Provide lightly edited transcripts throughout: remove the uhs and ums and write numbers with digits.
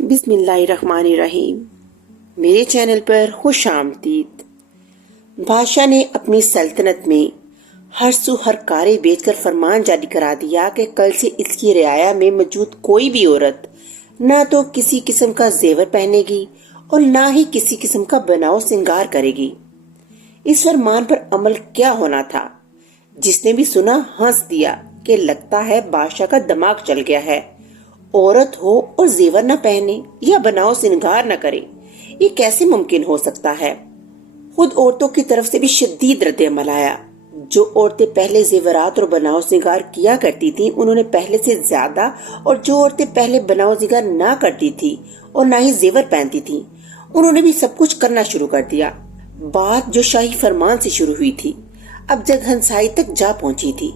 बिस्मिल्लाहिर्रहमानिर्रहीम। मेरे चैनल पर खुश आमदीद। बादशाह ने अपनी सल्तनत में हर सू हर कारे बेचकर फरमान जारी करा दिया कि कल से इसकी रियाया में मौजूद कोई भी औरत ना तो किसी किस्म का जेवर पहनेगी और ना ही किसी किस्म का बनाव सिंगार करेगी। इस फरमान पर अमल क्या होना था? जिसने भी सुना हंस दिया कि लगता है बादशाह का दिमाग चल गया है। औरत हो और जेवर न पहने या बनाव सिंगार न करे, ये कैसे मुमकिन हो सकता है? खुद औरतों की तरफ से भी शदीद रद्द-ए-अमल आया। जो औरतें पहले जेवरात और बनाव सिंगार किया करती थीं, उन्होंने पहले से ज्यादा, और जो औरतें पहले बनाव सिंगार ना करती थी और ना ही जेवर पहनती थीं, उन्होंने भी सब कुछ करना शुरू कर दिया। बात जो शाही फरमान से शुरू हुई थी, अब जग हंसाई तक जा पहुंची थी।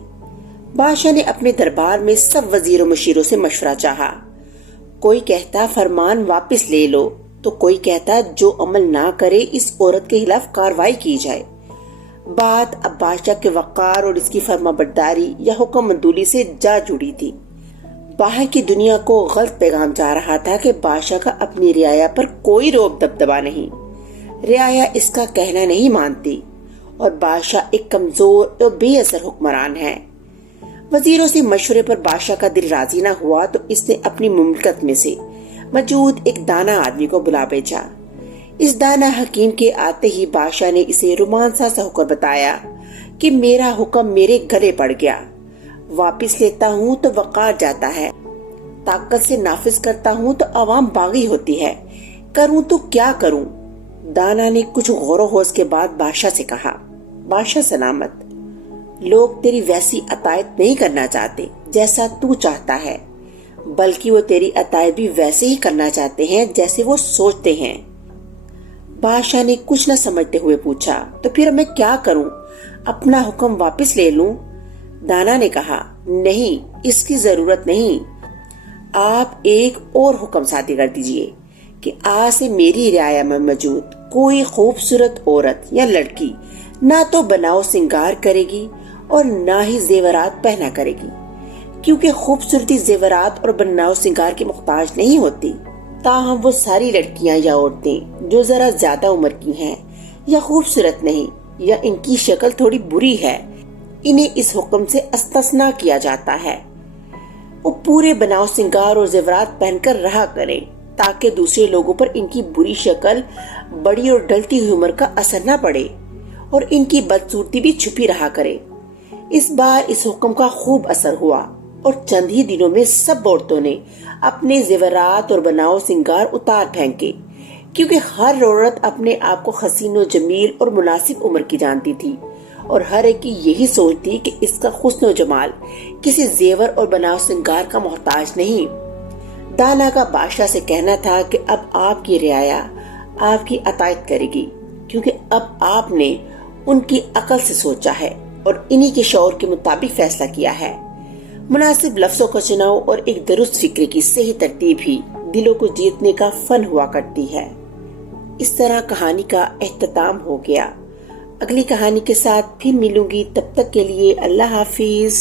बादशाह ने अपने दरबार में सब वजीरों मशीरों से मशवरा चाहा। कोई कहता फरमान वापस ले लो, तो कोई कहता जो अमल ना करे इस औरत के खिलाफ कार्रवाई की जाए। बात अब बादशाह के वक़ार और इसकी फरमाबरदारी या हुक्म मंदूली से जा जुड़ी थी। बाहर की दुनिया को गलत पैगाम जा रहा था कि बादशाह का अपनी रियाया पर कोई रोब दबदबा नहीं। रियाया इसका कहना नहीं मानती और बादशाह एक कमजोर और बेअसर हुक्मरान है। वजीरों से मशवरे पर बादशाह का दिल राजी न हुआ तो इसने अपनी मुमलकत में से मौजूद एक दाना आदमी को बुला भेजा। इस दाना हकीम के आते ही बादशाह ने इसे रोमांसा सा होकर बताया कि मेरा हुक्म मेरे गले पड़ गया। वापिस लेता हूँ तो वक़ार जाता है, ताकत से नाफिज करता हूँ तो अवाम बागी होती है। करूँ तो क्या करूँ? दाना ने कुछ गौर होश के बाद बादशाह से कहा, बादशाह सलामत, लोग तेरी वैसी अतायत नहीं करना चाहते जैसा तू चाहता है, बल्कि वो तेरी अतायत भी वैसे ही करना चाहते हैं जैसे वो सोचते हैं। बादशाह ने कुछ न समझते हुए पूछा, तो फिर मैं क्या करूं? अपना हुक्म वापस ले लूं? दाना ने कहा, नहीं, इसकी जरूरत नहीं। आप एक और हुक्म सादी कर दीजिए कि आज से मेरी रियाया में मौजूद कोई खूबसूरत औरत या लड़की ना तो बनाव सिंगार करेगी और ना ही जेवरात पहना करेगी, क्योंकि खूबसूरती जेवरात और बनाव सिंगार की मुख्ताज नहीं होती। ताहम वो सारी लड़कियां या औरतें जो जरा ज्यादा उम्र की हैं या खूबसूरत नहीं या इनकी शक्ल थोड़ी बुरी है, इन्हें इस हुक्म से अस्तस्ना किया जाता है। वो पूरे बनाव सिंगार और जेवरात पहनकर रहा करें ताकि दूसरे लोगों पर इनकी बुरी शक्ल, बड़ी और ढलती हुई उम्र का असर न पड़े और इनकी बदसूरती भी छुपी रहा करे। इस बार इस हुक्म का खूब असर हुआ और चंद ही दिनों में सब औरतों ने अपने जेवरात और बनाव सिंगार उतार फेंके, क्योंकि हर औरत अपने आप को हसीन और जमील और मुनासिब उम्र की जानती थी और हर एक की यही सोच थी कि इसका हुस्न और जमाल किसी जेवर और बनाव सिंगार का मोहताज नहीं। दाना का बादशाह से कहना था कि अब आपकी रियाया आपकी अतायत करेगी, क्योंकि अब आपने उनकी अकल से सोचा है और इन्हीं के शौर के मुताबिक फैसला किया है। मुनासिब लफ्जों का चुनाव और एक दुरुस्त फिक्र की सही तरतीब ही दिलों को जीतने का फन हुआ करती है। इस तरह कहानी का एख्तिताम हो गया। अगली कहानी के साथ फिर मिलूंगी, तब तक के लिए अल्लाह हाफिज।